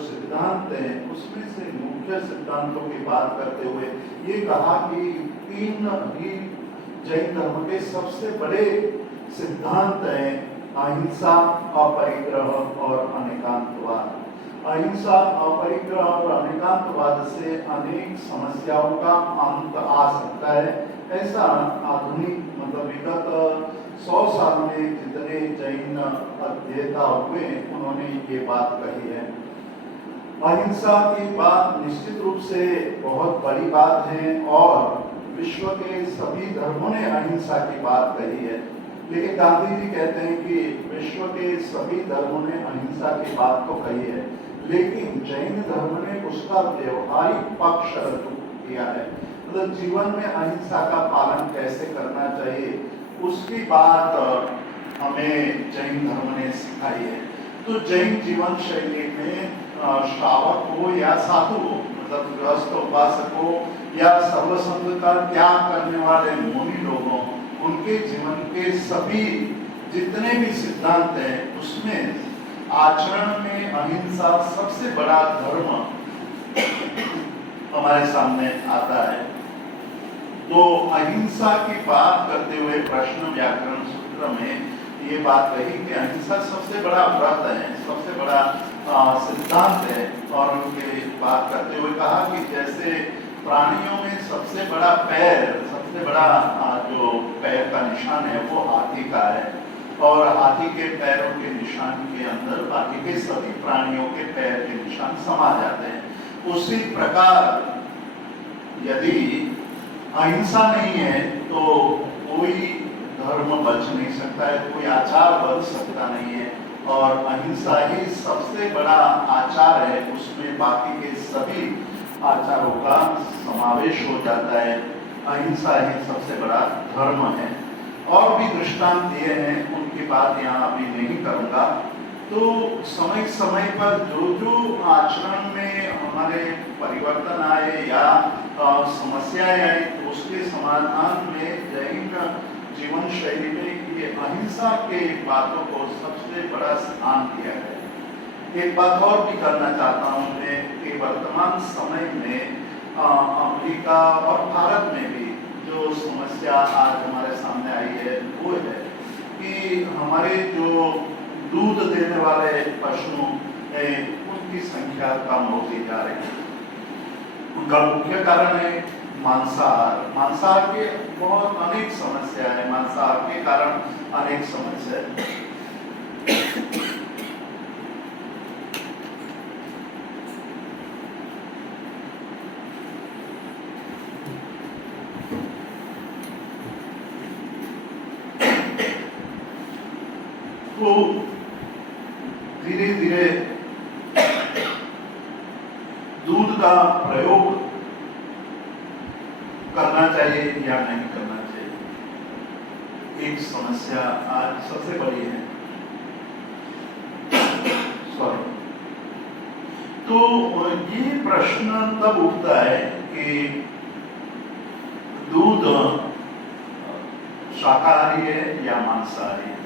जो सिद्धांत हैं उसमें से मुख्य सिद्धांतों की बात करते हुए ये कहा कि 3 ही जैन धर्म के सबसे बड़े सिद्धांत हैं: अहिंसा, अपरिग्रह और अनेकांतवाद। अहिंसा, अपरिग्रह और अनेकांतवाद से अनेक समस्याओं का अंत आ सकता है, ऐसा आधुनिक विगत 100 साल में जितने जैन अध्येता हुए उन्होंने ये बात कही है। अहिंसा की बात निश्चित रूप से बहुत बड़ी बात है और विश्व के सभी धर्मों ने अहिंसा की बात कही है, लेकिन गांधी जी कहते हैं कि विश्व के सभी धर्मों ने अहिंसा की बात तो कही है, लेकिन जैन धर्म ने उसका व्यवहारिक पक्ष किया है। मतलब जीवन में अहिंसा का पालन कैसे करना चाहिए उसकी बात हमें जैन धर्म ने सिखाई है। तो जैन जीवन शैली में श्रावक हो या साधु हो, मतलब गृहस्थ उपासक हो या सर्वसंग का त्याग करने वाले मुनि लोग हों, उनके जीवन के सभी जितने भी सिद्धांत हैं उसमें आचरण में अहिंसा सबसे बड़ा धर्म हमारे सामने आता है। तो अहिंसा की बात करते हुए प्रश्न व्याकरण सूत्र में ये बात कही कि अहिंसा सबसे बड़ा व्रत है, सबसे बड़ा सिद्धांत है। और उनके बात करते हुए कहा कि जैसे प्राणियों में सबसे बड़ा पैर, सबसे बड़ा जो पैर का निशान है वो हाथी का है, और हाथी के पैरों के निशान के अंदर बाकी के सभी प्राणियों के पैर के निशान समा जाते हैं। उसी प्रकार यदि अहिंसा नहीं है तो कोई धर्म बच नहीं सकता है, कोई आचार बच सकता नहीं है, और अहिंसा ही सबसे बड़ा आचार है, उसमें बाकी के सभी आचारों का समावेश हो जाता है। अहिंसा ही सबसे बड़ा धर्म है। और भी दृष्टांत दिए हैं, उनकी बात यहाँ अभी नहीं करूँगा। तो समय समय पर जो जो आचरण में हमारे परिवर्तन आए या समस्याएं आई, तो उसके समाधान में जैन जीवन शैली में ये अहिंसा के बातों को सबसे बड़ा स्थान दिया है। एक बात और भी करना चाहता हूँ मैं कि वर्तमान समय में अमेरिका और भारत में भी जो समस्या आज हमारे सामने आई है वो है कि हमारे जो दूध देने वाले पशुओं उनकी संख्या कम होती जा रही है। उनका मुख्य कारण है मांसाहार। मांसाहार के बहुत अनेक समस्या है, मांसाहार के कारण अनेक समस्या है। तो धीरे धीरे दूध का प्रयोग करना चाहिए या नहीं करना चाहिए, एक समस्या आज सबसे बड़ी है। सॉरी। तो ये प्रश्न तब उठता है कि दूध शाकाहारी है या मांसाहारी है,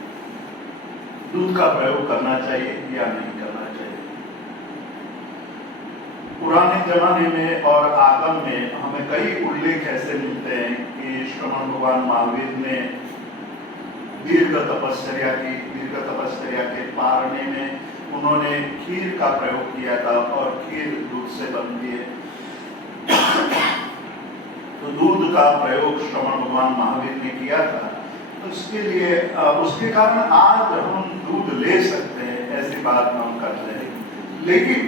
दूध का प्रयोग करना चाहिए या नहीं करना चाहिए। पुराने जमाने में और आगम में हमें कई उल्लेख ऐसे मिलते हैं कि श्रमण भगवान महावीर ने दीर्घ तपस्या के पारने में उन्होंने खीर का प्रयोग किया था और खीर दूध से बनती है। तो दूध का प्रयोग श्रमण भगवान महावीर ने किया था, उसके लिए उसके कारण आज हम दूध ले सकते हैं, ऐसी बात हम करते हैं। लेकिन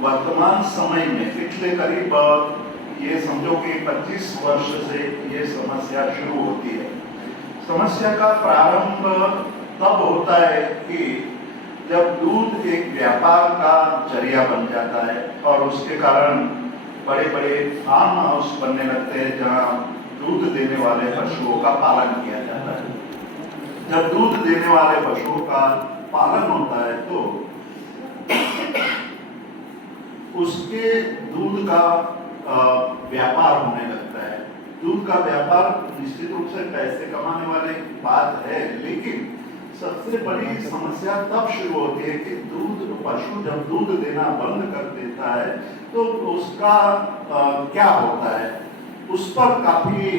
वर्तमान समय में पिछले करीब ये समझो कि 25 वर्ष से ये समस्या शुरू होती है। समस्या का प्रारंभ तब होता है कि जब दूध एक व्यापार का जरिया बन जाता है और उसके कारण बड़े बड़े फार्म हाउस बनने लगते हैं जहाँ दूध देने वाले पशुओं का पालन किया जाता है। जब दूध देने वाले पशुओं का पालन होता है तो उसके दूध का व्यापार होने लगता है। दूध का व्यापार निश्चित रूप से पैसे कमाने वाली बात है, लेकिन सबसे बड़ी समस्या तब शुरू होती है कि दूध पशु जब दूध देना बंद कर देता है तो उसका क्या होता है, उस पर काफी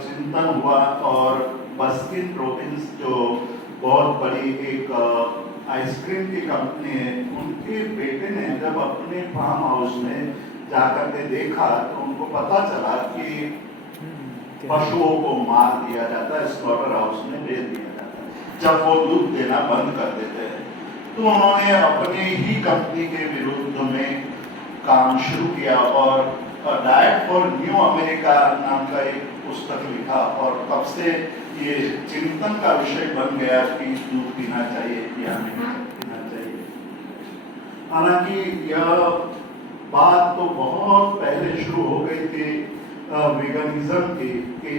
चिंतन हुआ। और बस्किन रॉबिन्स जो बहुत बड़ी एक आइसक्रीम की कंपनी है, उनके बेटे ने जब अपने फार्म हाउस में जाकर के देखा तो उनको पता चला कि पशुओं को मार दिया जाता है, स्लॉटर हाउस में भेज दिया जाता है जब वो दूध देना बंद कर देते हैं। तो उन्होंने अपनी ही कंपनी के विरुद्ध में काम शुरू किया और डाइट फॉर न्यू अमेरिका नाम का एक पुस्तक लिखा, और तब से ये चिंतन का विषय बन गया कि दूध पीना चाहिए या नहीं पीना चाहिए। हालांकि यह बात तो बहुत पहले शुरू हो गई थी वेगनिज्म की, कि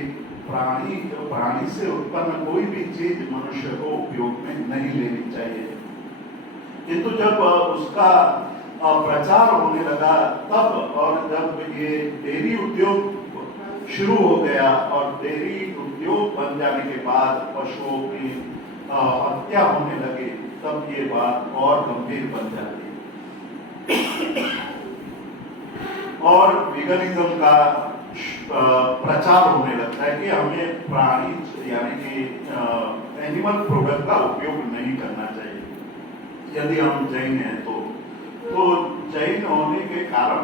प्राणी से उत्पन्न कोई भी चीज मनुष्य को उपयोग में नहीं लेनी चाहिए। किंतु जब उसका प्रचार होने लगा तब, और जब ये डेयरी उद्योग शुरू हो गया और डेयरी उद्योग बन जाने के बाद पशुओं की हत्या होने लगी, तब ये बात और गंभीर बन जाती और वीगनिज्म का प्रचार होने लगता है कि हमें प्राणी यानी कि एनिमल प्रोडक्ट का उपयोग नहीं करना चाहिए यदि हम जैन हैं तो जैन होने के कारण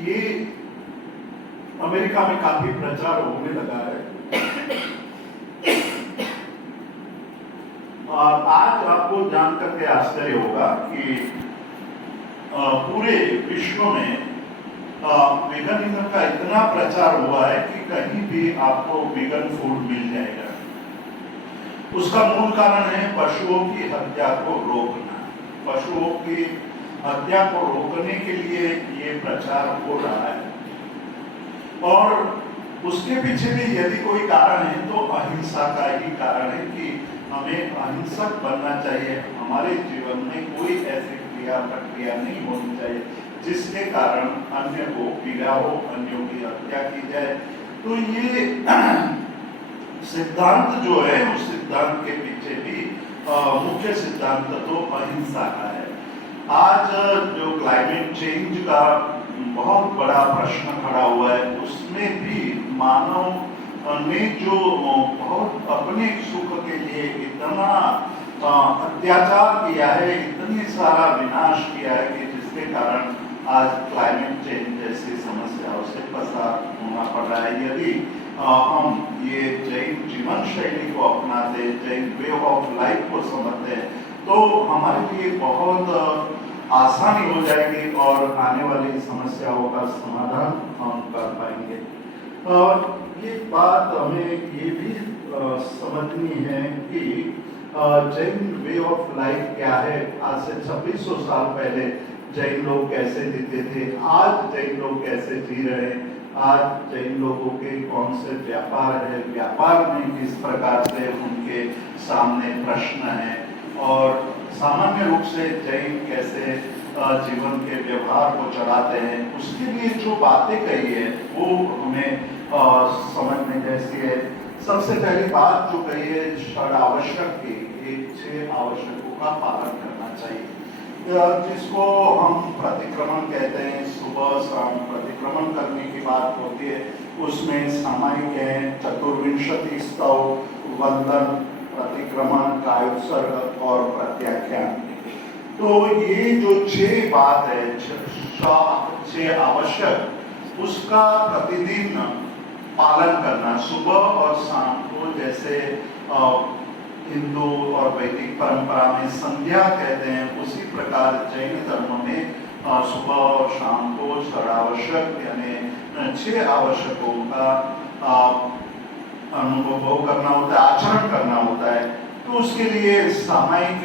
ये अमेरिका में काफी प्रचार होने लगा है। और आज आपको जानकर के आश्चर्य होगा कि पूरे विश्व में वेगनिज्म का इतना प्रचार हुआ है कि कहीं भी आपको वेगन फूड मिल जाएगा। उसका मूल कारण है पशुओं की हत्या को रोकना। पशुओं की हत्या को रोकने के लिए ये प्रचार हो रहा है, और उसके पीछे भी यदि कोई कारण है तो अहिंसा का ही कारण है कि हमें अहिंसक बनना चाहिए। हमारे जीवन में कोई ऐसी क्रिया प्रक्रिया नहीं होनी चाहिए जिसके कारण अन्य को पीड़ा हो, अन्यों की हत्या की जाए। तो ये सिद्धांत जो है, उस सिद्धांत के पीछे भी मुख्य सिद्धांत तो अहिंसा का है। आज जो क्लाइमेट चेंज का बहुत बड़ा प्रश्न खड़ा हुआ है, उसमें भी मानव ने जो बहुत अपने सुख के लिए इतना अत्याचार किया है, इतनी सारा विनाश किया है कि जिसके कारण आज क्लाइमेट चेंज जैसी समस्याओं से पसार होना पड़ रहा है। यदि हम ये जैन जीवन शैली को अपनाते, जैन वे ऑफ लाइफ को समझते हैं, तो हमारे लिए बहुत आसानी हो जाएगी और आने वाली समस्याओं का समाधान हम कर पाएंगे। ये बात हमें ये भी समझनी है कि जैन वे ऑफ लाइफ क्या है। आज से 2600 साल पहले जैन लोग कैसे जीते थे, आज जैन लोग कैसे जी रहे हैं, आज जैन लोगों के कौन से व्यापार है, व्यापार में किस प्रकार से उनके सामने प्रश्न है, और सामान्य रूप से जैन कैसे जीवन के व्यवहार को चलाते हैं, उसके लिए जो बातें कही है वो हमें समझने जैसी है। सबसे पहली बात जो कही है षड आवश्यक की, 6 आवश्यकों का पालन करना चाहिए, जिसको हम प्रतिक्रमण कहते हैं। सुबह शाम प्रतिक्रमण करने की बात होती है, उसमें सामायिक है चतुर्विंशति स्तव, वंदन, प्रतिक्रमण, कायोत्सर्ग और प्रत्याख्यान। तो ये जो 6 बात है, 6 आवश्यक, उसका प्रतिदिन पालन करना सुबह और शाम को। जैसे हिंदू और वैदिक परंपरा में संध्या कहते हैं, उसी प्रकार जैन धर्म में सुबह और शाम को षडावश्यक यानी 6 आवश्यकों का अनुभव करना होता है, आचरण करना होता है। तो उसके लिए सामायिक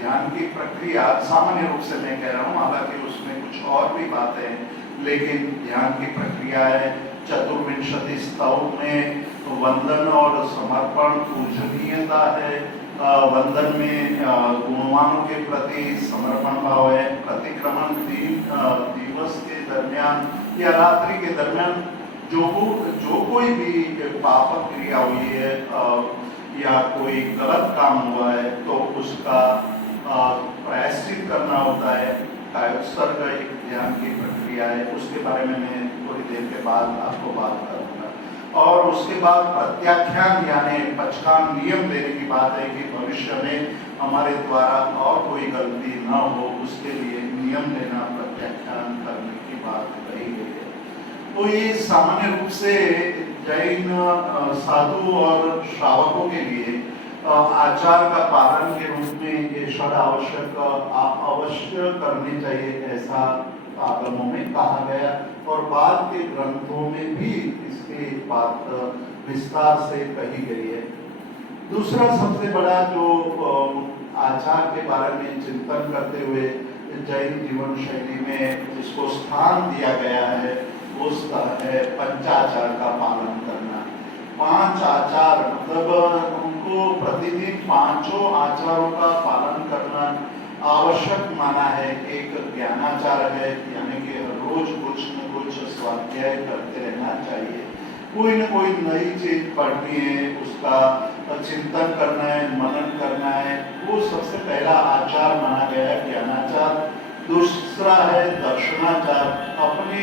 ध्यान की प्रक्रिया, सामान्य रूप से मैं कह रहा हूँ, हालांकि उसमें कुछ और भी बातें हैं, लेकिन ध्यान की प्रक्रिया है। चतुर्विंशति स्तव में वंदन और समर्पण पूजनीयता है। वंदन में गुणवानों के प्रति समर्पण भाव है। प्रतिक्रमण दिवस के दरमियान या रात्रि के दरमियान जो कोई भी पाप क्रिया हुई है, या कोई गलत काम हुआ है तो उसका प्रायश्चित करना होता है। कायोत्सर्ग एक ध्यान की प्रक्रिया है, उसके बारे में मैं थोड़ी देर के बाद आपको बात करूँगा। और उसके बाद प्रत्याख्यान यानी पचकान नियम देने की बात है कि भविष्य में हमारे द्वारा और कोई गलती न हो उसके लिए नियम देना, प्रत्याख्यान करने की बात कही गई है। तो ये सामान्य रूप से जैन साधु और श्रावकों के लिए आचार का पालन के रूप में ये षड आवश्यक अवश्य करने चाहिए, ऐसा आगमों में कहा गया और बाद के ग्रंथों में भी इसकी बात विस्तार से कही गई है। दूसरा सबसे बड़ा जो आचार के बारे में चिंतन करते हुए जैन जीवन शैली में जिसको स्थान दिया गया है वो है पंचाचार का पालन करना। 5 आचार मतलब उनको प्रतिदिन 5 आचारों का पालन करना आवश्यक माना है। एक ज्ञानाचार है, यानी कि रोज कुछ न कुछ स्वाध्याय करते रहना चाहिए, कोई न कोई नई चीज पढ़नी है, उसका चिंतन करना है, मनन करना है, वो सबसे पहला आचार माना गया है ज्ञानाचार। दूसरा है दर्शनाचार, अपने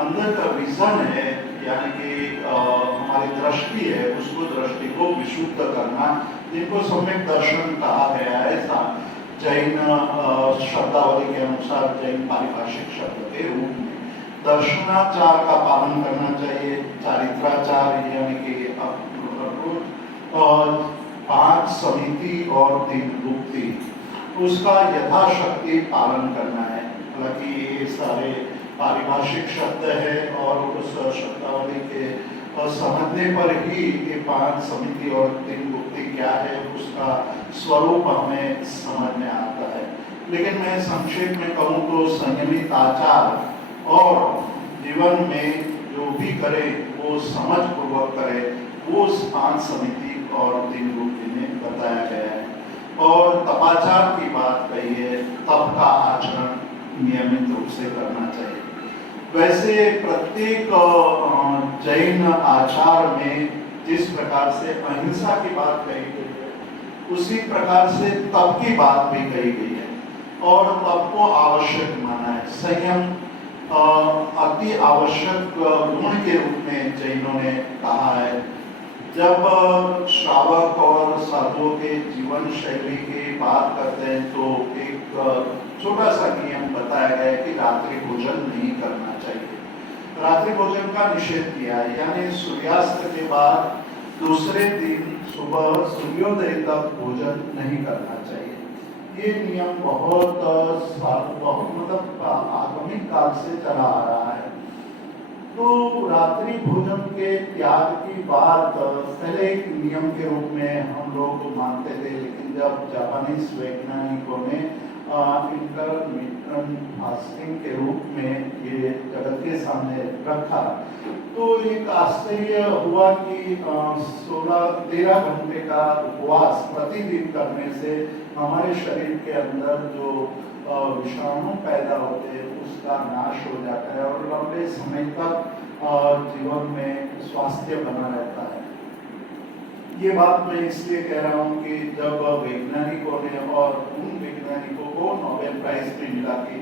अंदर का विजन है, यानी कि हमारी दृष्टि है, उसको दृष्टि को विशुद्ध करना, जिनको सम्यक दर्शन कहा गया है। जैन शब्दावली के अनुसार, जैन पारिभाषिक शब्द के रूप में दर्शनाचार का पालन करना चाहिए। चारित्राचार यानी कि 5 समिति और 3 गुप्ति, उसका यथाशक्ति पालन करना है। हालांकि ये सारे पारिभाषिक शब्द है और उस शब्दावली के समझने पर ही ये 5 समिति और 3 गुप्ति क्या है उसका स्वरूप हमें समझ में आता है। लेकिन मैं संक्षेप में कहूँ तो संयमित आचार और जीवन में जो भी करे वो समझ पूर्वक करे, वो 5 समिति और 3 गुप्ति में बताया गया है। और तपाचार की बात कही है, तप का आचरण नियमित रूप से करना चाहिए। वैसे प्रत्येक जैन आचार में जिस प्रकार से अहिंसा की बात कही गई है, उसी प्रकार से तप की बात भी कही गई है और तप को आवश्यक माना है। संयम अति आवश्यक गुण के रूप में जैनों ने कहा है। जब श्रावक और साधुओं के जीवन शैली की बात करते हैं तो एक छोटा सा नियम बताया गया है कि रात्रि भोजन नहीं करना चाहिए। रात्रि भोजन का निषेध किया है, यानी सूर्यास्त के बाद दूसरे दिन सुबह सूर्योदय तक भोजन नहीं करना चाहिए। ये नियम बहुत मतलब आगमिक काल से चला आ रहा है। तो रात्रि भोजन के त्याग की बात पहले एक नियम के रूप में हम लोग मानते थे, लेकिन जब जापानीज वैज्ञानिकों ने इंटरमिटेंट फास्टिंग के रूप में ये जगत के सामने रखा तो एक आश्चर्य हुआ कि 13 घंटे का उपवास प्रतिदिन करने से हमारे शरीर के अंदर जो विषाणु पैदा होते हैं उसका नाश हो जाता है और लंबे समय तक जीवन में स्वास्थ्य बना रहता है। ये बात मैं इसलिए कह रहा हूँ कि जब वैज्ञानिकों ने और उन वैज्ञानिकों को नोबेल प्राइज भी मिला कि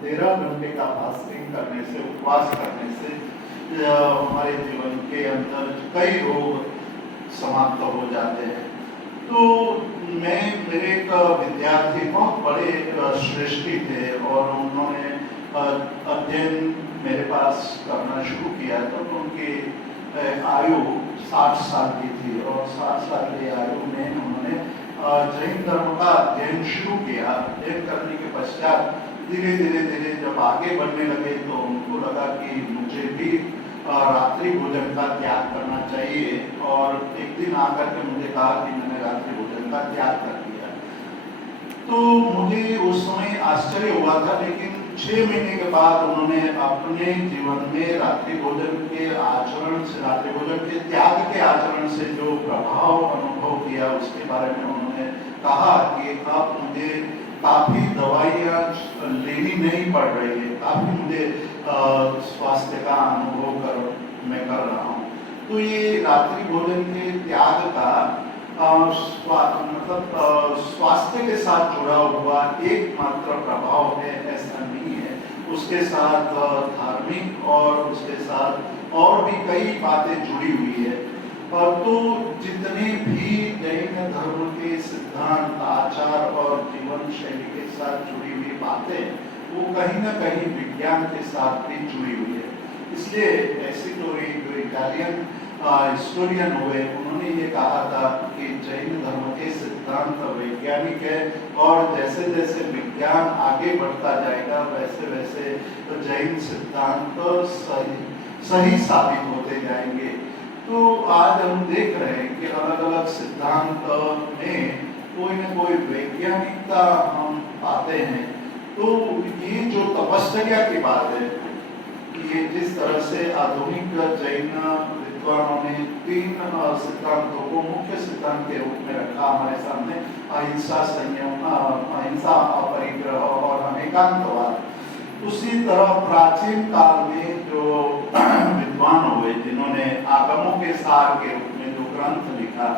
13 घंटे का फास्टिंग करने से, उपवास करने से हमारे जीवन के अंदर कई रोग समाप्त हो जाते हैं। तो मेरे एक विद्यार्थी बहुत बड़े श्रेष्ठी थे और उन्होंने अध्ययन मेरे पास करना शुरू किया तब उनकी आयु 60 साल की थी और 60 साल की आयु में उन्होंने जैन धर्म का अध्ययन शुरू किया। अध्ययन करने के पश्चात धीरे धीरे जब आगे बढ़ने लगे तो उनको लगा कि मुझे भी रात्रि भोजन का त्याग करना चाहिए और एक दिन आकर के मुझे कहा कि मैंने रात्रि भोजन का त्याग कर दिया। तो मुझे उस समय आश्चर्य हुआ था, लेकिन 6 महीने के बाद उन्होंने अपने जीवन में रात्रि भोजन के आचरण से, रात्रि भोजन के त्याग के आचरण से जो प्रभाव अनुभव किया उसके बारे में उन्होंने कहा कि अब मुझे काफी दवाइयाँ लेनी नहीं पड़ रही है, काफी मुझे स्वास्थ्य का अनुभव मैं कर रहा हूँ। तो ये रात्रि भोजन के त्याग का स्वास्थ्य के साथ जुड़ा हुआ एकमात्र प्रभाव है, ऐसा नहीं है। उसके साथ धार्मिक और उसके साथ और भी कई बातें जुड़ी हुई है। तो जितने भी जैन धर्म के सिद्धांत, आचार और जीवन शैली के साथ जुड़ी हुई बातें, वो कहीं ना कहीं विज्ञान के साथ भी जुड़ी हुई है। इसलिए एसिटोरी जो इटालियन हिस्टोरियन हुए, उन्होंने ये कहा था कि जैन धर्म के सिद्धांत वैज्ञानिक है और जैसे जैसे विज्ञान आगे बढ़ता जाएगा वैसे वैसे तो जैन सिद्धांत सही साबित होते जाएंगे। तो आज हम देख रहे हैं कि अलग अलग सिद्धांत में कोई न कोई वैज्ञानिकता हम पाते हैं। तो ये जो तपश्चर्या की बात है, ये जिस तरह से आधुनिक जैन विद्वानों ने 3 सिद्धांतों को मुख्य सिद्धांत के रूप में रखा हमारे सामने, अहिंसा, संयम, अहिंसा, अपरिग्रह और एकांतवाद। उसी तरह प्राचीन काल में जो विद्वान हुए, जिन्होंने आगमों के सार के रूप में जो ग्रंथ लिखा,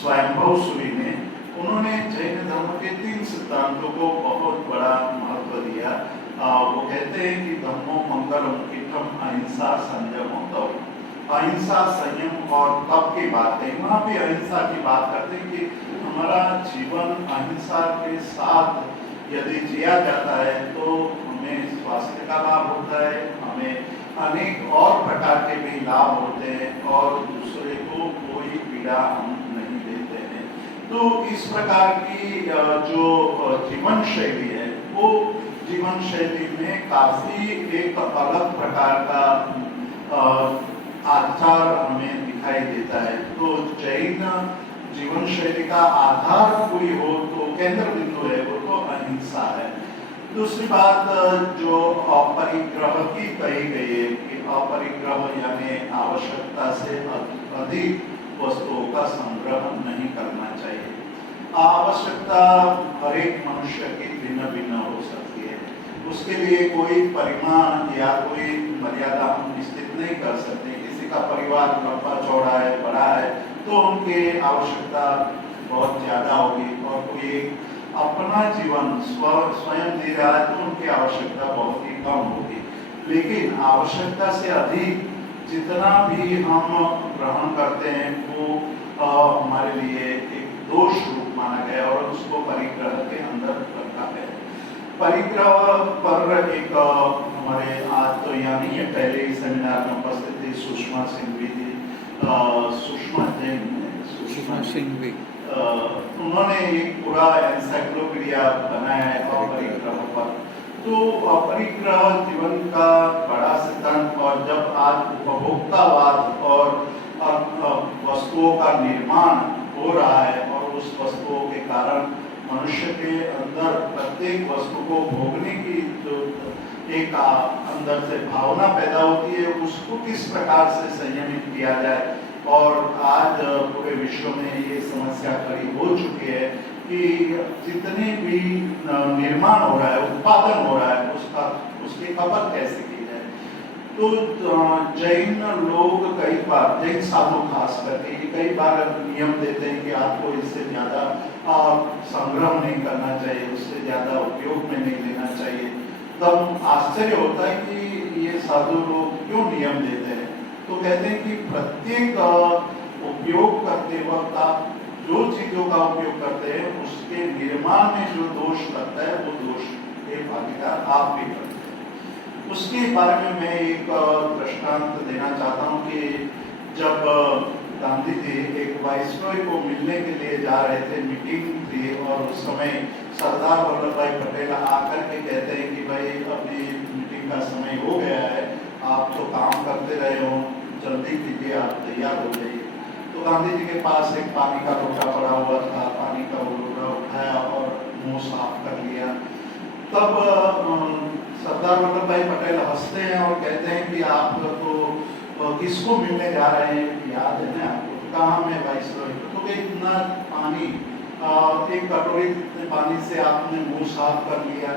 स्वयंभव सूरी ने, उन्होंने जैन धर्म के 3 सिद्धांतों को बहुत बड़ा महत्व दिया। वो कहते हैं कि धम्मो मंगलम कीटम अहिंसा संयमो तप। अहिंसा, संयम और तप की बात है। वहाँ भी अहिंसा की बात करते हैं कि हमारा जीवन अहिंसा के साथ यदि जिया जाता है तो हमें स्वास्थ्य का लाभ होता है, हमें अनेक और प्रकार के भी लाभ होते हैं और दूसरे को कोई पीड़ा हम नहीं देते हैं। तो इस प्रकार की जो जीवन शैली है, वो जीवन शैली में काफी एक अलग प्रकार का आचार हमें दिखाई देता है। तो जैन जीवन शैली का आधार कोई हो तो केंद्र बिंदु है वो तो अहिंसा है। दूसरी बात जो अपरिग्रह की कही गई है कि अपरिग्रह यानी आवश्यकता से अधिक वस्तुओं का संग्रह नहीं करना चाहिए। आवश्यकता हर एक मनुष्य की भिन्न भिन्न हो सकती है, उसके लिए कोई परिमाण या कोई मर्यादा हम निश्चित नहीं कर सकते। किसी का परिवार लंबा चौड़ा है, बड़ा है, तो उनके आवश्यकता बहुत ज्यादा होगी और कोई अपना जीवन स्वयं दे रहा है तो उनकी आवश्यकता बहुत ही कम होगी। लेकिन आवश्यकता से अधिक जितना भी हम ग्रहण करते हैं वो हमारे लिए एक दोष रूप माना गया और उसको परिग्रह के अंदर रखा गया। परिग्रह पर एक हमारे आज तो यहाँ नहीं है, पहले ही सेमिनार में उपस्थित थी सुषमा सिंघवी जी, सुषमा सिंघवी, उन्होंने एक पूरा एनसाइक्लोपीडिया बनाया है अपरिग्रह पर। तो अपरिग्रह जीवन का बड़ा सिद्धांत, और जब आज उपभोक्तावाद और वस्तुओं का निर्माण हो रहा है और उस वस्तुओं के कारण मनुष्य के अंदर प्रत्येक वस्तु को भोगने की जो एक अंदर से भावना पैदा होती है, उसको किस प्रकार से संयमित किया जाए। और आज पूरे विश्व में ये समस्या खड़ी हो चुकी है कि जितने भी निर्माण हो रहा है, उत्पादन हो रहा है, उसकी खपत कैसे की जाए। तो जैन लोग कई बार, जैन साधु खास करके कई बार नियम देते हैं कि आपको इससे ज़्यादा संग्रह नहीं करना चाहिए, उससे ज़्यादा उपयोग में नहीं लेना चाहिए। तब आश्चर्य होता है कि ये साधु लोग क्यों नियम देते हैं। तो कहते हैं कि प्रत्येक उपयोग करते वक्त आप जो चीज़ों का उपयोग करते हैं उसके निर्माण में जो दोष लगता है वो दोष के भागीदार आप भी करते हैं। उसके बारे में मैं एक दृष्टांत देना चाहता हूँ कि जब गांधी जी एक वाइसरॉय को मिलने के लिए जा रहे थे, मीटिंग थी, और उस समय सरदार वल्लभ भाई पटेल आकर के कहते हैं कि भाई अभी मीटिंग का समय हो गया है, आप तो काम करते रहे हो, जल्दी कीजिए, आप तैयार हो जाइए। तो गांधी जी के पास एक पानी का लोटा पड़ा हुआ था, पानी का वो लोटा उठाया और मुंह साफ कर लिया। तब सरदार वल्लभ भाई पटेल हंसते हैं और कहते हैं कि आप तो किसको मिलने जा रहे हैं, याद है ना आपको? तो कहाँ मैं वाइसरॉय, तो इतना पानी, एक कटोरी पानी से आपने मुंह साफ कर लिया।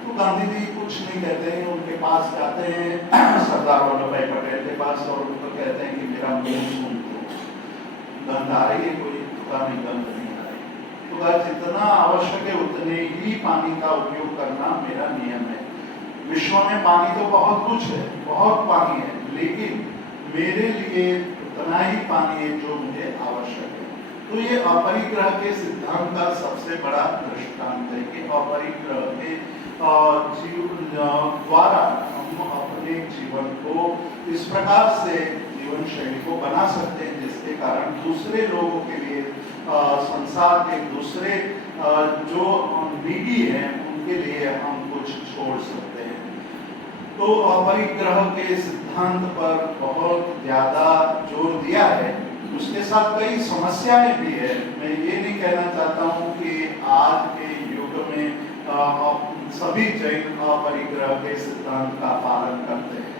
तो गांधी जी कुछ नहीं कहते हैं, उनके पास जाते हैं सरदार वल्लभ भाई पटेल के पास और उनको कहते हैं कि मेरा मुंह सुन तो गंध आ रही है, कोई दुकान में गंध नहीं आ रही, तो कहा जितना आवश्यक है उतने ही पानी का उपयोग करना मेरा नियम है। विश्व में पानी तो बहुत कुछ है, बहुत पानी है, लेकिन मेरे लिए उतना ही पानी है जो मुझे आवश्यक है। तो ये अपरिग्रह के सिद्धांत का सबसे बड़ा दृष्टांत है कि अपरिग्रह के जीवन द्वारा हम अपने जीवन को इस प्रकार से जीवन शैली को बना सकते हैं जिसके कारण दूसरे लोगों के लिए संसार के दूसरे जो नीडी हैं उनके लिए हम कुछ छोड़ सकते हैं। तो अपरिग्रह के सिद्धांत पर बहुत ज्यादा जोर दिया है, उसके साथ कई समस्याएं भी है। मैं ये नहीं कहना चाहता हूँ कि आज के युग में सभी जैन अपरिग्रह के सिद्धांत का पालन करते हैं,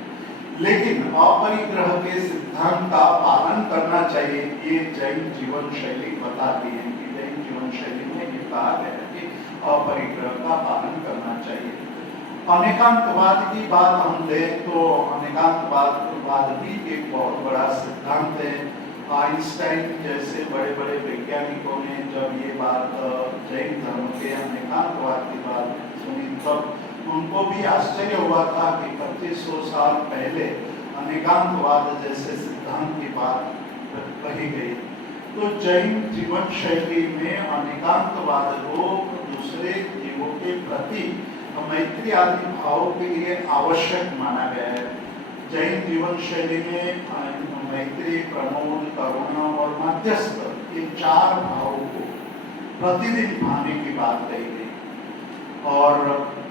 लेकिन अपरिग्रह के सिद्धांत का पालन करना चाहिए। ये जैन जीवन शैली बताती है कि जैन जीवन शैली में ये कहा गया है कि अपरिग्रह का पालन करना चाहिए। अनेकांतवाद की बात हम दें तो अनेकांतवाद भी एक बहुत बड़ा सिद्धांत है। आइंस्टाइन जैसे बड़े बड़े वैज्ञानिकों ने जब ये बात जैन धर्म के अनेकांतवाद की बात सुनी तब उनको भी आश्चर्य हुआ था कि 2500 साल पहले अनेकांतवाद जैसे सिद्धांत की बात कही गई। तो जैन जीवन शैली में अनेकांतवाद को दूसरे जीवों के प्रति मैत्री आदि भावों के लिए आवश्यक माना गया है। जैन जीवन शैली में मैत्री, प्रमोद, करुणा और मध्यस्थ ये 4 भावों को प्रतिदिन पाने की बात कही गई। और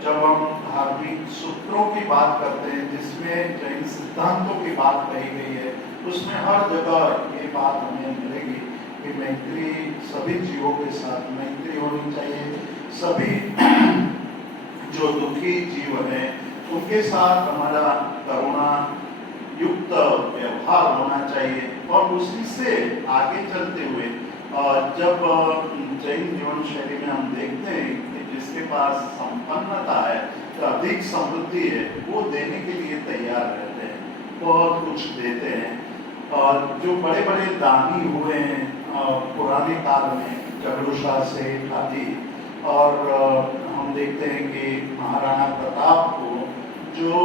जब हम धार्मिक सूत्रों की बात करते हैं जिसमें जैन सिद्धांतों की बात कही गई है, उसमें हर जगह ये बात हमें मिलेगी कि मैत्री, सभी जीवों के साथ मैत्री होनी चाहिए, सभी जो दुखी जीव है उनके साथ हमारा करुणा युक्त व्यवहार होना चाहिए। और उसी से आगे चलते हुए जब जैन जीवन शैली में हम देखते हैं कि जिसके पास संपन्नता है, तो अधिक समृद्धि है, वो देने के लिए तैयार रहते हैं, बहुत कुछ देते हैं। और जो बड़े बड़े दानी हुए हैं पुराने काल में, जगरूषा सेठ आदि, और हम देखते हैं कि महाराणा प्रताप को जो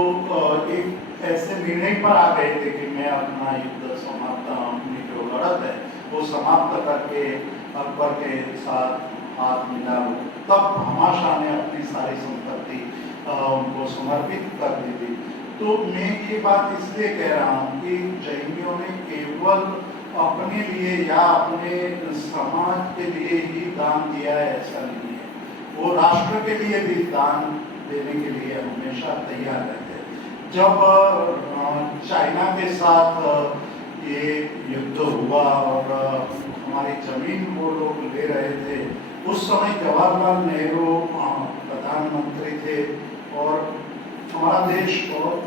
एक ऐसे निर्णय पर आ गए थे कि मैं अपना युद्ध समाप्त, अपनी जो लड़त है वो समाप्त करके अकबर के साथ हाथ मिला, तब भामाशाह ने अपनी सारी संपत्ति उनको समर्पित कर दी थी। तो मैं ये बात इसलिए कह रहा हूँ कि जैनियों ने केवल अपने लिए या अपने समाज के लिए ही दान दिया है ऐसा नहीं है, वो राष्ट्र के लिए भी दान देने के लिए हमेशा तैयार रहते हैं। जब चाइना के साथ ये युद्ध हुआ और हमारी जमीन वो लोग ले रहे थे, उस समय जवाहरलाल नेहरू प्रधानमंत्री थे और हमारा देश बहुत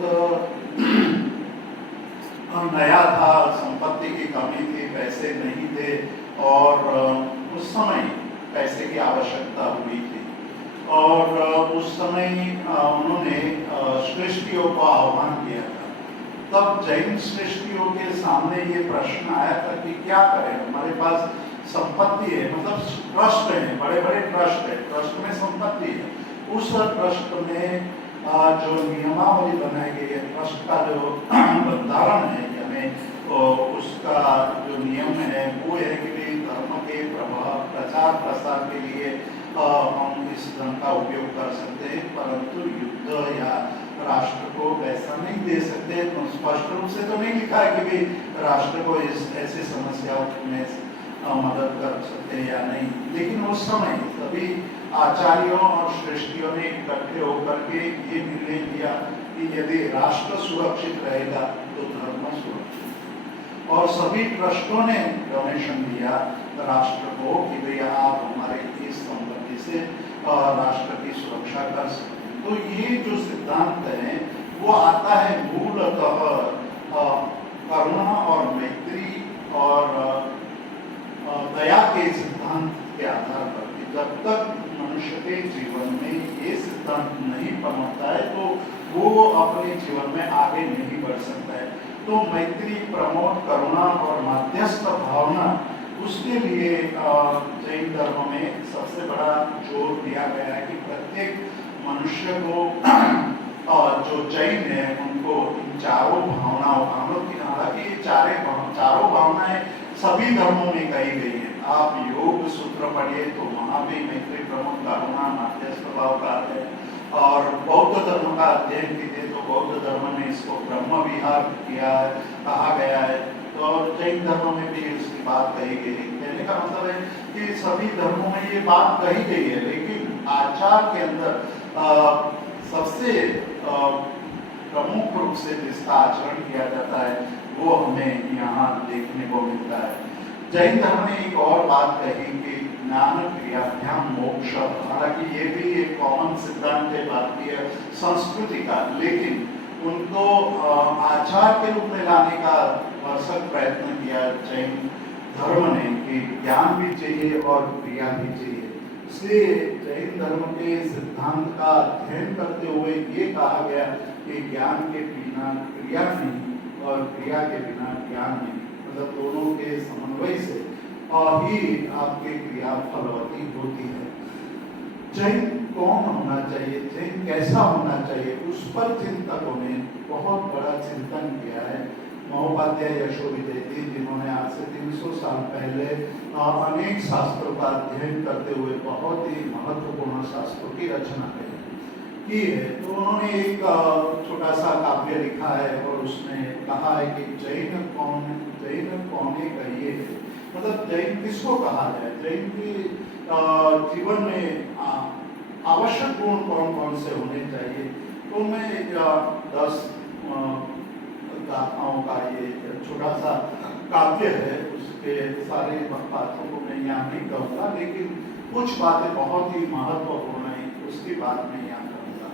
नया था, संपत्ति की कमी थी, पैसे नहीं थे और उस समय पैसे की आवश्यकता हुई थी। और उस समय उन्होंने सृष्टियों को आह्वान किया था। तब जैन सृष्टियों के सामने ये प्रश्न आया था कि क्या करें, हमारे पास संपत्ति है, मतलब ट्रस्ट है, बड़े बड़े ट्रस्ट है, ट्रस्ट में संपत्ति है, उस ट्रस्ट में जो नियमावली बनाई गई है, ट्रस्ट का जो बंधारण है, यानी उसका जो नियम है वो है कि धर्म के प्रचार प्रसार के लिए हम इस धन का उपयोग कर सकते हैं, परंतु युद्ध या राष्ट्र को पैसा नहीं दे सकते। तो स्पष्ट रूप से तो नहीं लिखा है कि भी राष्ट्र को इस ऐसी समस्याओं में मदद कर सकते हैं या नहीं, लेकिन उस समय सभी आचार्यों और श्रेष्ठियों ने इकट्ठे होकर के ये निर्णय लिया कि यदि राष्ट्र सुरक्षित रहेगा तो धर्म सुरक्षित, और सभी ट्रस्टों ने डोनेशन दिया राष्ट्र को कि भैया आप हमारे इस संपत्ति से राष्ट्र की सुरक्षा कर सकते हैं। तो ये जो सिद्धांत है वो आता है मूलतः करुणा और मैत्री और दया के सिद्धांत के आधार पर। जब तक मनुष्य के जीवन में ये सिद्धांत नहीं पनपता है तो वो अपने जीवन में आगे नहीं बढ़ सकता है। तो मैत्री, प्रमोद, करुणा और मध्यस्थ भावना, उसके लिए जैन धर्म में सबसे बड़ा जोर दिया गया है कि प्रत्येक मनुष्य को जो जैन है उनको इन चारों भावनाओं, हम लोग की हालांकि ये चारों भावनाएं सभी धर्मों में कही गई है। आप योग सूत्र पढ़िए तो वहाँ भी मैत्री, प्रमोद, करुणा, मध्यस्थ भाव का है। और बौद्ध धर्म का अध्ययन कीजिए तो बौद्ध धर्म में इसको ब्रह्म विहार किया है, कहा गया है। तो जैन धर्म में भी इसकी बात कही गई है। कहने का मतलब है कि सभी धर्मों में ये बात कही गई है, लेकिन आचार के अंदर सबसे प्रमुख रूप से जिसका आचरण किया जाता है वो हमें यहाँ देखने को मिलता है। जैन धर्म ने एक और बात कही कि ज्ञान क्रियाभ्याम मोक्ष, हालांकि ये भी एक कॉमन सिद्धांत है भारतीय संस्कृति का, लेकिन उनको आचार के रूप में लाने का भरसक प्रयत्न किया जैन धर्म ने कि ज्ञान भी चाहिए और क्रिया भी चाहिए। इसलिए जैन धर्म के सिद्धांत का अध्ययन करते हुए ये कहा गया कि ज्ञान के बिना क्रिया नहीं और क्रिया के बिना ज्ञान नहीं, मतलब दोनों के समन्वय से ही आपकी क्रिया फलवती होती है। जैन कौन होना चाहिए, जैन कैसा होना चाहिए, उस पर चिंतकों ने बहुत बड़ा चिंतन किया है। महोपाध्याय यशोविजय जी, जिन्होंने आज से 300 साल पहले अनेक शास्त्रों का अध्ययन करते हुए बहुत ही महत्वपूर्ण शास्त्रों की रचना की है, तो उन्होंने एक छोटा सा काव्य लिखा है और उसमें कहा है कि जैन कौन कहिए, मतलब जैन किसको कहा जाए, जैन की जीवन में आवश्यक गुण कौन कौन से होने चाहिए। तो मैं 10 गाथाओं का ये छोटा सा काव्य है, उसके सारे बातों को मैं यहाँ नहीं कहूँगा, लेकिन कुछ बातें बहुत ही महत्वपूर्ण है, उसकी बात मैं यहाँ कहूँगा।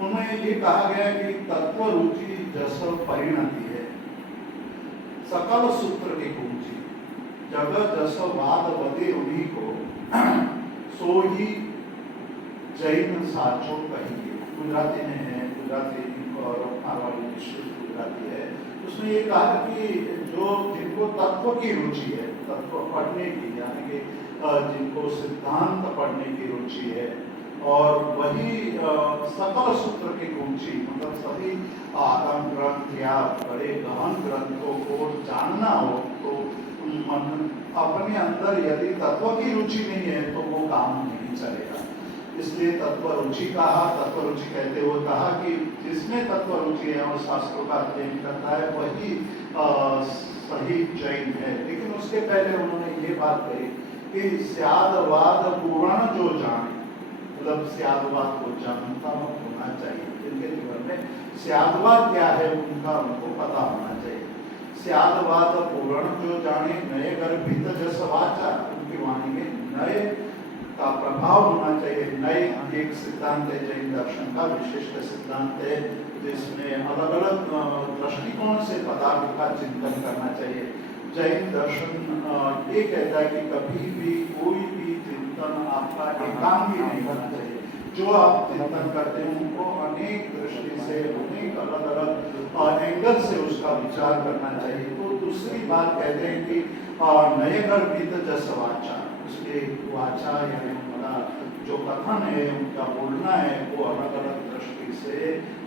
उनमें ये कहा गया कि तत्व रुचि जस परिणति है, सकल सूत्र की कुंजी, जगत जस वाद बदे उन्हीं को, सो ही जैन साचो कहिए। गुजराती में है, गुजराती वाली गुजराती है, उसमें ये कहा कि जो जिनको तत्व की रुचि है, तत्व पढ़ने की, यानी कि जिनको सिद्धांत पढ़ने की रुचि है, और वही सकल सूत्र की रुचि, मतलब सभी आगम ग्रंथ या बड़े गहन ग्रंथों को जानना हो, तो अपने अंदर यदि तत्व की रुचि नहीं है तो वो काम नहीं चलेगा। इसलिए तत्व रुचि कहा, तत्व रुचि कहते हुए कहा कि जिसमें तत्व रुचि है और शास्त्रों का अध्ययन करता है वही सही जैन है। लेकिन उसके पहले उन्होंने ये बात कही कि स्यादवाद पुराण जो जाने, मतलब स्यादवाद को जानता होना चाहिए, जिनके जीवन में स्यादवाद क्या है उनका उनको पता होना चाहिए। स्यादवाद पुराण जो जाने, नए गर्भित जस वाचा, उनकी वाणी में नए का प्रभाव होना चाहिए। नए एक सिद्धांत है जैन दर्शन का, विशिष्ट सिद्धांत है जिसमें अलग अलग दृष्टिकोण से पदार्थ का चिंतन करना चाहिए। जैन दर्शन ये कहता है कि कभी भी कोई भी चिंतन आपका एकांगी नहीं होना चाहिए। जो आप चिंतन करते हैं उनको अनेक दृष्टि से, अनेक अलग अलग एंगल से उसका विचार करना चाहिए। तो दूसरी बात कहते हैं कि नए गर्भित जस वाचा, उसके वाचा यानी उनका जो कथन है, उनका बोलना है, वो अलग अलग दृष्टि से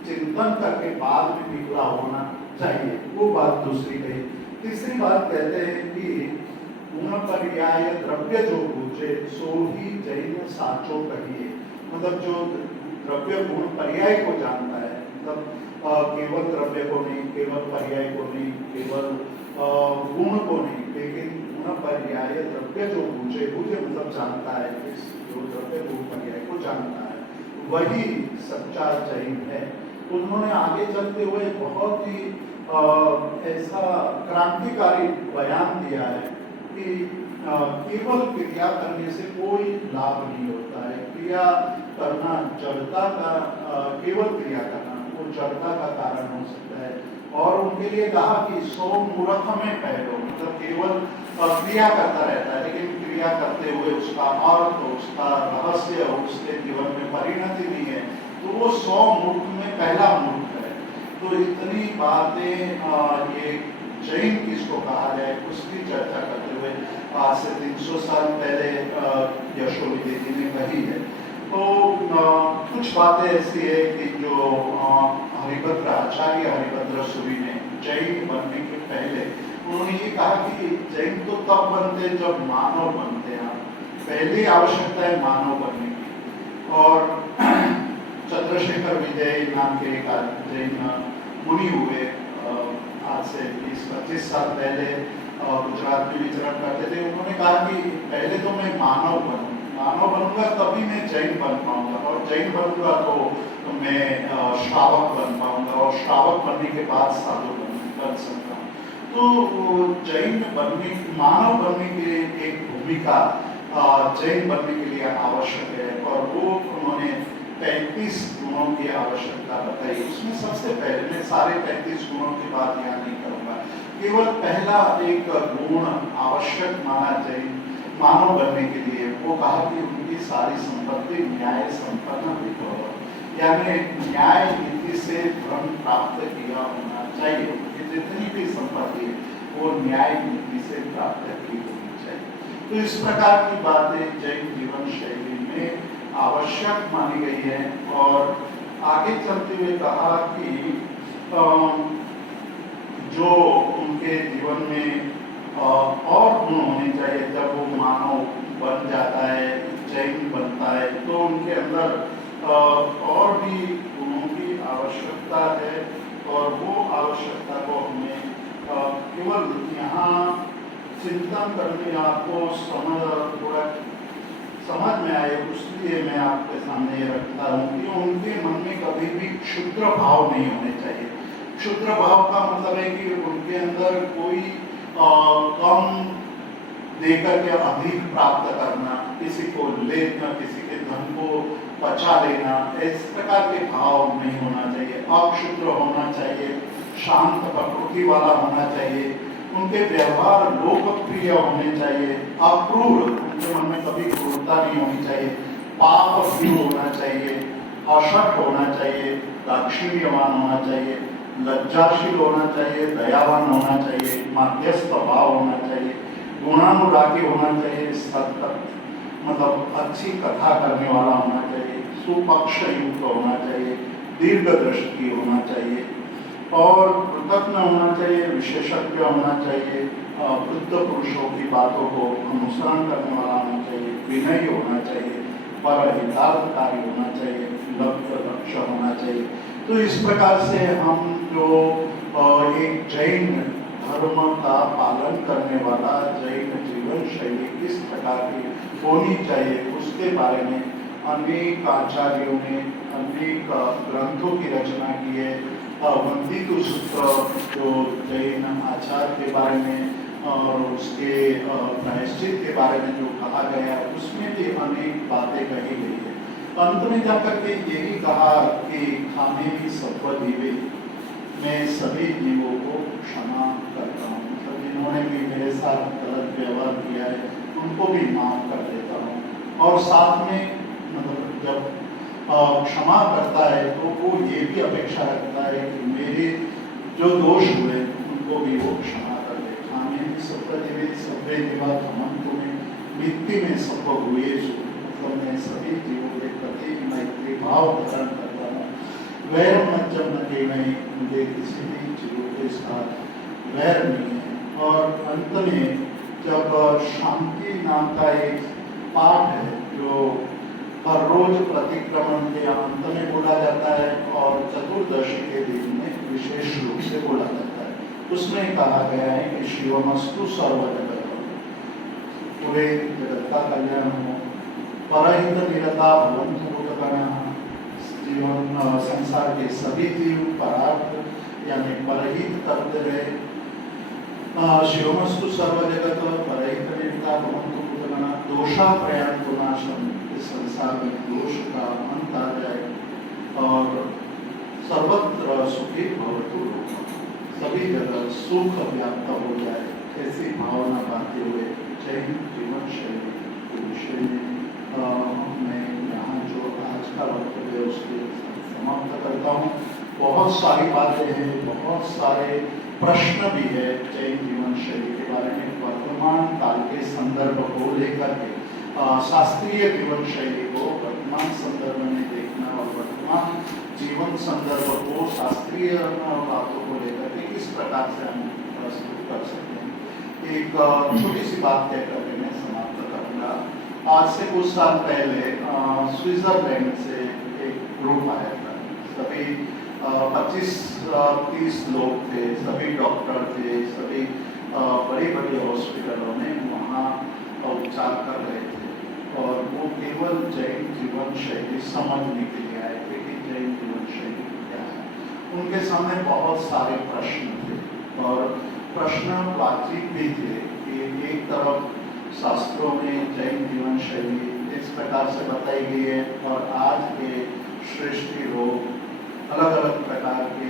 चिंतन करके बाद में निकला होना चाहिए। वो बात दूसरी कही। तीसरी बात कहते हैं कि गुण पर्याय द्रव्य जो पूछे सो ही जैन साचो कहिए, मतलब जो द्रव्य गुण पर्याय को जानता है, मतलब केवल द्रव्य को नहीं, केवल पर्याय को नहीं, केवल गुण को नहीं, लेकिन गुण पर्याय द्रव्य जो पूछे मतलब जानता है, जो द्रव्य गुण पर्याय को जानता है, वही सच्चा जैन है। उन्होंने आगे चलते हुए बहुत ही ऐसा क्रांतिकारी बयान दिया है कि केवल क्रिया करने से कोई लाभ नहीं होता है। क्रिया करना जड़ता का, केवल क्रिया करना वो जड़ता का कारण हो सकता है। और उनके लिए कहा कि 100 मूर्ख में पहलो, मतलब केवल क्रिया करता रहता है लेकिन क्रिया करते हुए उसका अर्थ, उसका रहस्य, उसके जीवन में परिणति नहीं है, तो वो 100 मूर्ख में पहला मूर्ख है। तो इतनी बातें ये जैन किसको कहा जाए उसकी चर्चा करते हुए आज से 300 साल पहले यशोवी दीदी ने कही है। तो कुछ बातें ऐसी है कि जो हरिभद्र आचार्य हरिभद्र सूरी ने जैन बनने के पहले उन्होंने ये कहा कि जैन तो तब बनते जब मानव बनते हैं, पहली आवश्यकता है मानव बनने की। और चंद्रशेखर विजय नाम के एक जैन मुनि हुए, आज से 20-25 साल पहले गुजरात में विचरण करते थे। उन्होंने कहा कि पहले तो मैं मानव बनूंगा तभी मैं जैन बन पाऊंगा, और जैन बनूंगा तो मैं श्रावक बन पाऊंगा, और श्रावक बनने के बाद साधु बन सकता हूँ। तो जैन बनने मानव बनने के लिए एक भूमिका जैन बनने के लिए आवश्यक है, और वो उन्होंने 35 गुणों की आवश्यकता बताई। उसमें सबसे पहले, मैं सारे 35 गुणों की बात यहाँ नहीं करूँगा, केवल पहला एक गुण आवश्यक माना जैन मानव बनने के लिए, वो कहा कि उनकी सारी संपत्ति न्याय संपन्न हो, यानी न्याय नीति से धर्म प्राप्त किया होना चाहिए। उनकी जितनी भी संपत्ति है वो न्याय नीति से प्राप्त की होनी चाहिए। तो इस प्रकार की बातें जैन जीवन शैली में आवश्यक मानी गई है। और आगे चलते हुए कहा कि जो उनके जीवन में और गुण होने चाहिए, जब वो मानव बन जाता है, जैन बनता है, तो उनके अंदर और भी गुणों की आवश्यकता है। और वो आवश्यकता को हमें केवल यहाँ चिंतन करके आपको थोड़ा समझ में आए, उसलिए मैं आपके सामने ये रखता हूँ कि उनके मन में कभी भी क्षुद्र भाव नहीं होने चाहिए। क्षुद्र भाव का मतलब है कि उनके अंदर कोई कम देकर के अधिक प्राप्त करना, किसी को लेना, किसी के धन को बचा लेना, इस प्रकार के भाव नहीं होना चाहिए। अक्षुद्र होना चाहिए, शांत प्रकृति वाला होना चाहिए, उनके व्यवहार लोकप्रिय होने चाहिए, अक्रूर, उनके मन में कभी क्रूरता नहीं होनी चाहिए, पाप भी होना चाहिए, अशठ होना चाहिए, दाक्षिण्यवान होना चाहिए, लज्जाशील होना चाहिए, दयावान होना चाहिए, मध्यस्थ भाव होना चाहिए, गुणानुरागी होना चाहिए, सतत मतलब अच्छी कथा करने वाला होना चाहिए, सुपक्ष युक्त होना चाहिए, दीर्घ दृष्टि होना चाहिए, और कृतज्ञ होना चाहिए, विशेषज्ञ होना चाहिए, वृद्ध पुरुषों की बातों को अनुसरण करने वाला होना चाहिए, विनयी होना चाहिए, परहितार्थकारी होना चाहिए, लक्ष्य होना चाहिए। तो इस प्रकार से हम जो एक जैन धर्म का पालन करने वाला जैन जीवन शैली किस प्रकार की होनी चाहिए, उसके बारे में अनेक आचार्यों ने अनेक ग्रंथों की रचना की है। वंदितु सूत्र जो जैन आचार के बारे में और उसके प्रायश्चित के बारे में जो कहा गया है, उसमें भी अनेक बातें कही गई है। अंत में जाकर के यही कहा कि खाने की सत्वदीवे, मैं सभी जीवों को क्षमा करता हूँ, मतलब जिन्होंने भी मेरे साथ गलत व्यवहार किया है उनको भी माफ कर देता हूँ। और साथ में मतलब जब क्षमा करता है तो वो ये भी अपेक्षा रखता है कि मेरे जो दोष हुए उनको भी वो क्षमा कर दे। खाने की सत्वदीवे सभ्य दिवा धमंतु में मिट्टी में सब हुए, मतलब मैं सभी जीवों के प्रति मैत्री भाव धारण करता हूँ। वैर मज्जम न के नहीं, मुझे किसी भी जीवों के साथ वैर नहीं है। और अंत में जब शांति नाम का एक पाठ है जो हर रोज प्रतिक्रमण के अंत में बोला जाता है और चतुर्दशी के दिन में विशेष रूप से बोला जाता है, उसमें कहा गया है कि शिवमस्तु सर्वजगत, पूरे जगत का कल्याण हो, परहित निरता भवन्तु भूतगणाः, जीवन संसार के सभी जीव परार्थ यानी परहित करते रहे। शिवमस्तु सर्वजगत परहित निरता भवन्तु भूतगणाः, दोषा प्रयान्तु नाशम्, इस संसार में दोष का अंत आ जाए और सर्वत्र सुखी भवतु, सभी जगह सुख व्याप्त हो जाए, ऐसी भावना पाते हुए जैन जीवन शैली के विषय में मैं यहाँ जो आज का वक्तव्य उसके समाप्त करता हूँ। बहुत बहुत सारी बातें हैं, बहुत सारे प्रश्न भी है जैन जीवन शैली के बारे में, वर्तमान काल के संदर्भ को लेकर के शास्त्रीय जीवन शैली को वर्तमान संदर्भ में देखना और वर्तमान जीवन संदर्भ को शास्त्रीय बातों को लेकर के किस प्रकार से हम प्रस्तुत कर सकते हैं। एक छोटी सी बात कह करके मैं समाप्त करूँगा। आज से कुछ साल पहले स्विट्जरलैंड से एक ग्रुप आया था। सभी 25-30 लोग थे, सभी डॉक्टर थे, सभी बड़ी बड़ी हॉस्पिटलों में वहाँ उपचार कर रहे थे और वो केवल जैन जीवन शैली समझने के लिए आए थे कि जैन जीवन शैली क्या है। उनके सामने बहुत सारे प्रश्न थे और प्रश्न वाजिब भी थे कि एक तरफ शास्त्रों में जैन जीवन शैली इस प्रकार से बताई गई है और आज के श्रेष्ठी लोग अलग अलग प्रकार के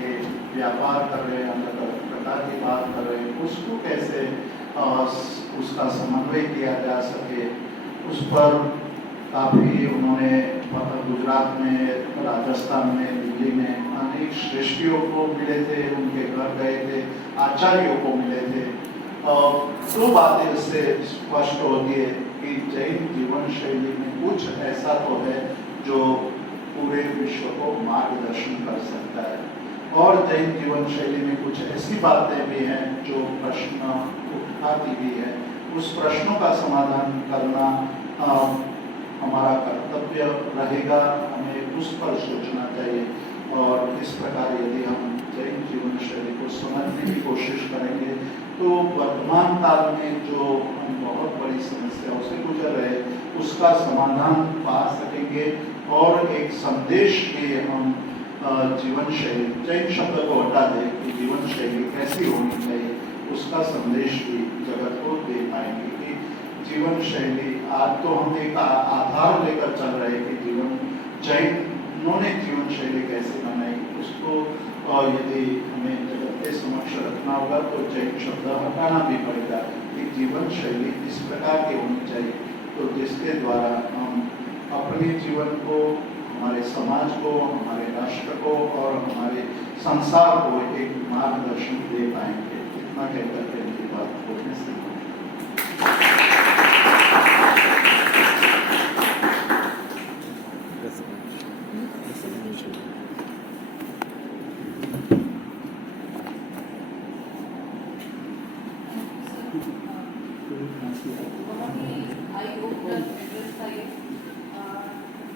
व्यापार कर रहे हैं, अलग अलग प्रकार की बात कर रहे हैं, उसको कैसे उसका समन्वय किया जा सके, उस पर काफ़ी उन्होंने गुजरात में, राजस्थान में, दिल्ली में अनेक श्रेष्ठियों को मिले थे, उनके घर गए थे, आचार्यों को मिले थे। दो बातें इससे स्पष्ट होती है कि जैन जीवन शैली में कुछ ऐसा तो है जो पूरे विश्व को मार्गदर्शन कर सकता है और जैन जीवन शैली में कुछ ऐसी बातें भी हैं जो प्रश्न उठाती भी है। उस प्रश्नों का समाधान करना हमारा कर्तव्य रहेगा, हमें उस पर सोचना चाहिए और इस प्रकार यदि हम जैन जीवन शैली को समझने की कोशिश करेंगे तो वर्तमान काल में जो हम बहुत बड़ी समस्याओं से गुजर रहे हैं उसका समाधान पा सकेंगे और एक संदेश के हम जीवन शैली, जैन शब्द को हटा दें कि जीवन शैली कैसी होनी चाहिए, उसका संदेश भी जगत को दे पाएंगे कि जीवन शैली आज तो हम एक आधार लेकर चल रहे हैं कि जीवन जैनों ने जीवन शैली कैसे बनाई, उसको यदि हमें जगत के समक्ष रखना होगा तो जैन शब्द हटाना भी पड़ेगा कि जीवन शैली इस प्रकार की होनी चाहिए तो जिसके द्वारा हम अपने जीवन को, हमारे समाज को, हमारे राष्ट्र को और हमारे संसार को एक मार्गदर्शन दे पाएंगे। इतना कहकर के मेरी बात बोलने से बहुत ही आई ओपनर एड्रेस था ये।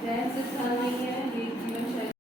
जैन सिद्धांत नहीं है, ये जीवन शैली